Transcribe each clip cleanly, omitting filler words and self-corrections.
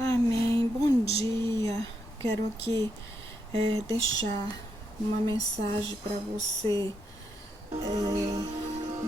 Amém. Bom dia. Quero aqui deixar uma mensagem para você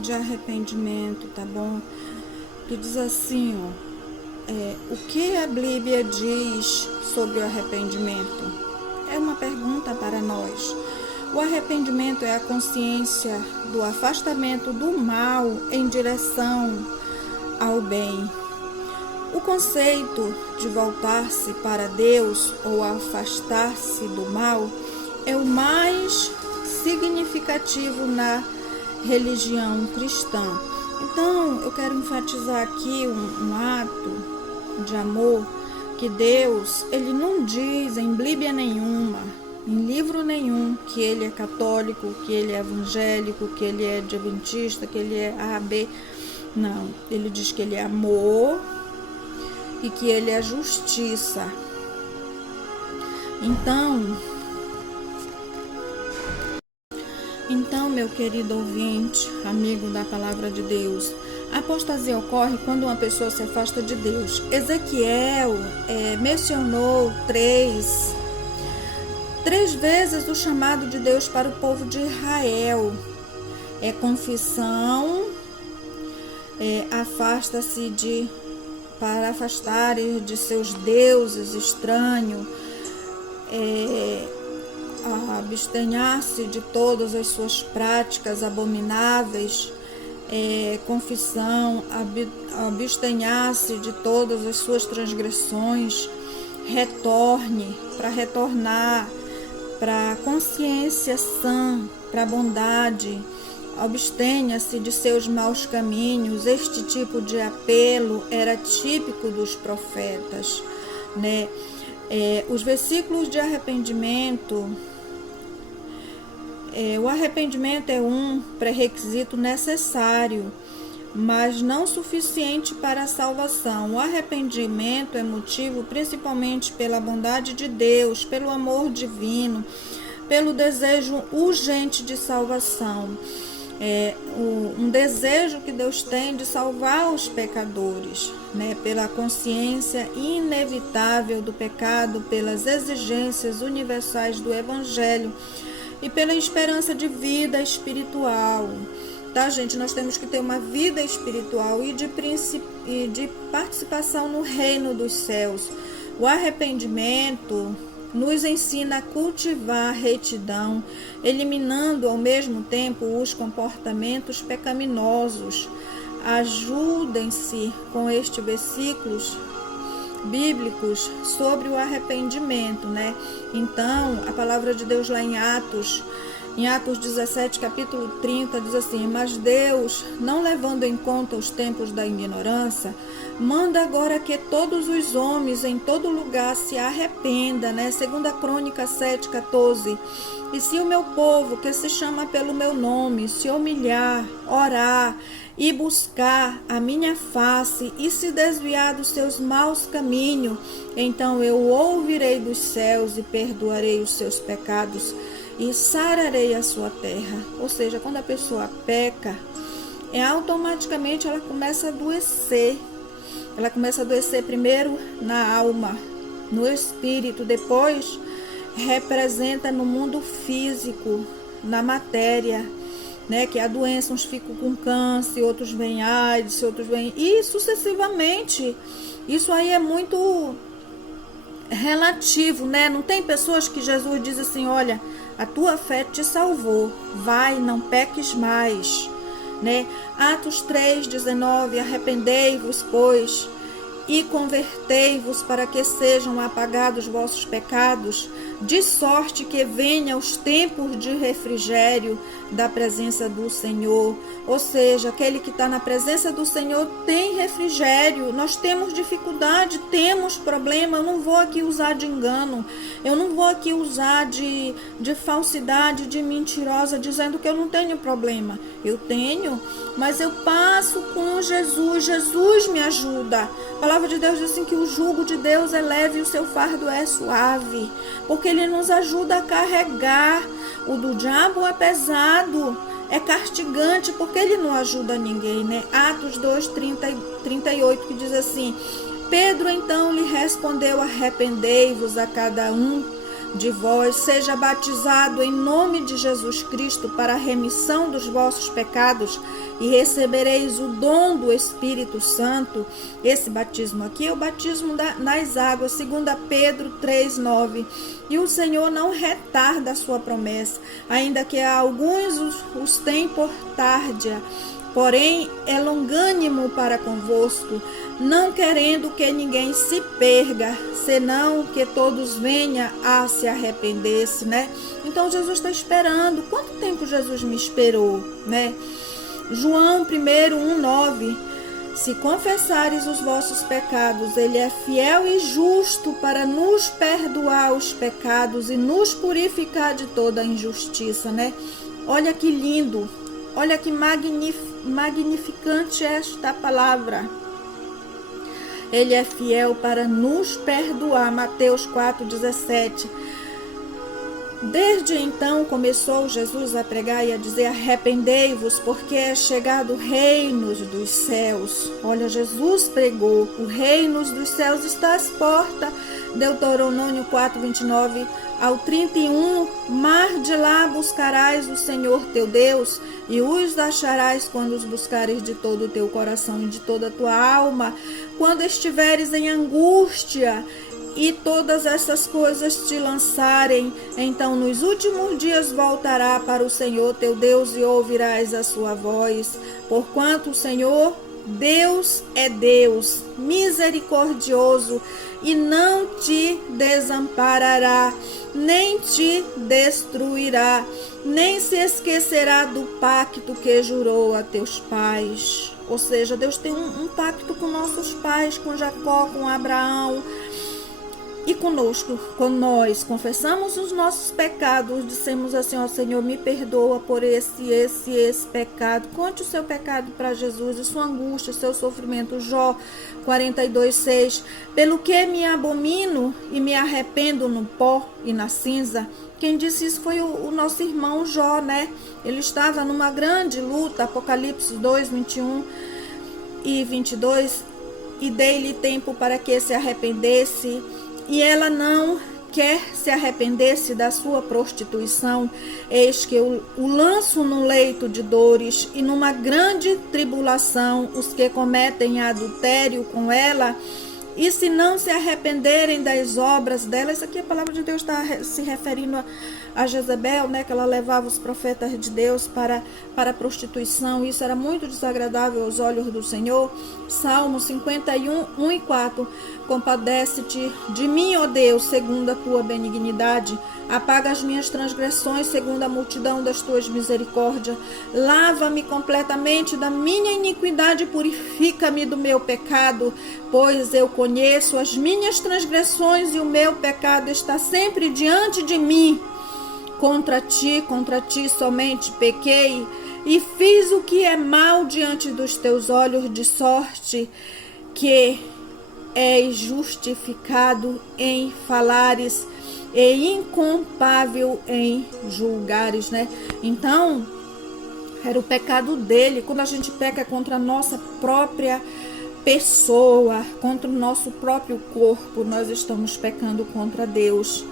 de arrependimento, tá bom? Que diz assim, o que a Bíblia diz sobre o arrependimento? É uma pergunta para nós. O arrependimento é a consciência do afastamento do mal em direção ao bem. O conceito de voltar-se para Deus ou afastar-se do mal é o mais significativo na religião cristã. Então, eu quero enfatizar aqui um ato de amor que Deus, ele não diz em Bíblia nenhuma, em livro nenhum, que ele é católico, que ele é evangélico, que ele é adventista, que ele é A, B. Não, ele diz que ele é amor e que ele é justiça. Então, meu querido ouvinte, amigo da palavra de Deus, a apostasia ocorre quando uma pessoa se afasta de Deus. Ezequiel mencionou três vezes o chamado de Deus para o povo de Israel. Confissão, afasta-se para afastarem de seus deuses estranhos, abstenhar-se de todas as suas práticas abomináveis, confissão, abstenhar-se de todas as suas transgressões, retornar para a consciência sã, para a bondade, abstenha-se de seus maus caminhos. Este tipo de apelo era típico dos profetas, né? Os versículos de arrependimento, o arrependimento é um pré-requisito necessário, mas não suficiente para a salvação. O arrependimento é motivo principalmente pela bondade de Deus, pelo amor divino, pelo desejo urgente de salvação. Um desejo que Deus tem de salvar os pecadores, né? Pela consciência inevitável do pecado, pelas exigências universais do Evangelho e pela esperança de vida espiritual. Tá, gente? Nós temos que ter uma vida espiritual e de participação no reino dos céus. O arrependimento nos ensina a cultivar a retidão, eliminando ao mesmo tempo os comportamentos pecaminosos. Ajudem-se com estes versículos bíblicos sobre o arrependimento, né? Então, a palavra de Deus lá em Atos 17, capítulo 30, diz assim: mas Deus, não levando em conta os tempos da ignorância, manda agora que todos os homens em todo lugar se arrependam, né? 2 Crônicas 7, 14. E se o meu povo, que se chama pelo meu nome, se humilhar, orar e buscar a minha face e se desviar dos seus maus caminhos, então eu ouvirei dos céus e perdoarei os seus pecados e sararei a sua terra. Ou seja, quando a pessoa peca, automaticamente ela começa a adoecer. Ela começa a adoecer primeiro na alma, no espírito, depois representa no mundo físico, na matéria, né? Que a doença, uns ficam com câncer, outros vêm AIDS, outros vêm... E sucessivamente. Isso aí é muito relativo, né? Não tem pessoas que Jesus diz assim: olha, a tua fé te salvou, vai, não peques mais, né? Atos 3:19, arrependei-vos, pois, e convertei-vos para que sejam apagados vossos pecados, de sorte que venha os tempos de refrigério da presença do Senhor. Ou seja, aquele que está na presença do Senhor tem refrigério. Nós temos dificuldade, temos problema. Eu não vou aqui usar de engano, eu não vou aqui usar de falsidade, de mentirosa, dizendo que eu não tenho problema. Eu tenho, mas eu passo com Jesus. Jesus me ajuda. A palavra de Deus diz assim que o jugo de Deus é leve e o seu fardo é suave, porque ele nos ajuda a carregar. O do diabo é pesado, é castigante, porque ele não ajuda ninguém, né? Atos 2:38, que diz assim: Pedro então lhe respondeu: arrependei-vos a cada um de vós, seja batizado em nome de Jesus Cristo para a remissão dos vossos pecados e recebereis o dom do Espírito Santo. Esse batismo aqui é o batismo nas águas, 2 Pedro 3:9. E o Senhor não retarda a sua promessa, ainda que alguns os tenham por tardia, porém é longânimo para convosco, não querendo que ninguém se perca, senão que todos venham a se arrepender-se, né? Então Jesus está esperando. Quanto tempo Jesus me esperou, né? João 1:9. Se confessares os vossos pecados, Ele é fiel e justo para nos perdoar os pecados e nos purificar de toda a injustiça, né? Olha que lindo, olha que magnificante esta palavra. Ele é fiel para nos perdoar. Mateus 4:17. Desde então começou Jesus a pregar e a dizer: arrependei-vos, porque é chegado o reino dos céus. Olha, Jesus pregou: o reino dos céus está às portas. Deuteronômio 4:29 ao 31. Mas de lá buscarás o Senhor teu Deus, e os acharás quando os buscares de todo o teu coração e de toda a tua alma, quando estiveres em angústia e todas essas coisas te lançarem, então nos últimos dias voltará para o Senhor teu Deus e ouvirás a sua voz, porquanto o Senhor Deus é Deus, misericordioso, e não te desamparará, nem te destruirá, nem se esquecerá do pacto que jurou a teus pais. Ou seja, Deus tem um pacto com nossos pais, com Jacó, com Abraão, e conosco. Quando nós confessamos os nossos pecados, dissemos assim: ó Senhor, me perdoa por esse pecado. Conte o seu pecado para Jesus, a sua angústia, o seu sofrimento. Jó 42:6. Pelo que me abomino e me arrependo no pó e na cinza. Quem disse isso foi o nosso irmão Jó, né? Ele estava numa grande luta. Apocalipse 2:21 e 22. E dei-lhe tempo para que se arrependesse, e ela não quer se arrepender-se da sua prostituição. Eis que o lanço num leito de dores e numa grande tribulação os que cometem adultério com ela, e se não se arrependerem das obras dela. Isso aqui a palavra de Deus está se referindo a Jezebel, né, que ela levava os profetas de Deus para a prostituição. Isso era muito desagradável aos olhos do Senhor. Salmo 51:1-4. Compadece-te de mim, ó Deus, segundo a tua benignidade. Apaga as minhas transgressões segundo a multidão das tuas misericórdias. Lava-me completamente da minha iniquidade e purifica-me do meu pecado, pois eu conheço as minhas transgressões e o meu pecado está sempre diante de mim. Contra ti somente pequei e fiz o que é mal diante dos teus olhos, de sorte que és justificado em falares e inculpável em julgares, né? Então, era o pecado dele. Quando a gente peca contra a nossa própria pessoa, contra o nosso próprio corpo, nós estamos pecando contra Deus.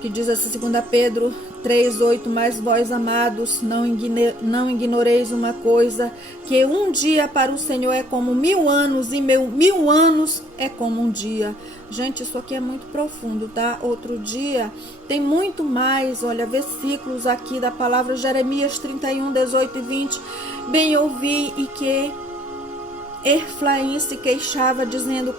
Que diz assim, 2 Pedro 3:8, mas vós, amados, não ignoreis uma coisa, que um dia para o Senhor é como 1000 anos, e 1000 anos é como um dia. Gente, isso aqui é muito profundo, tá? Outro dia tem muito mais, olha, versículos aqui da palavra. Jeremias 31:18-20. Bem ouvi e que Efraim se queixava, dizendo: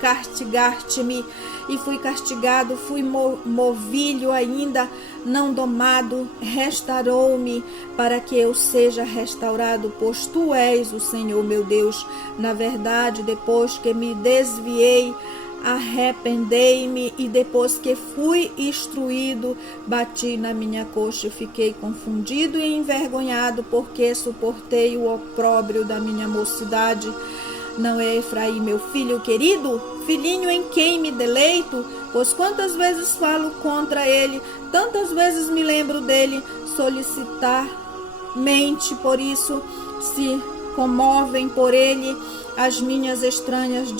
castigaste-me, e fui castigado, fui movilho ainda não domado, restaurou-me para que eu seja restaurado, pois tu és o Senhor meu Deus. Na verdade, depois que me desviei, arrependei-me, e depois que fui instruído, bati na minha coxa, fiquei confundido e envergonhado, porque suportei o opróbrio da minha mocidade. Não é Efraim meu filho querido, filhinho em quem me deleito? Pois quantas vezes falo contra ele, tantas vezes me lembro dele solicitamente. Por isso, se comovem por ele as minhas estranhas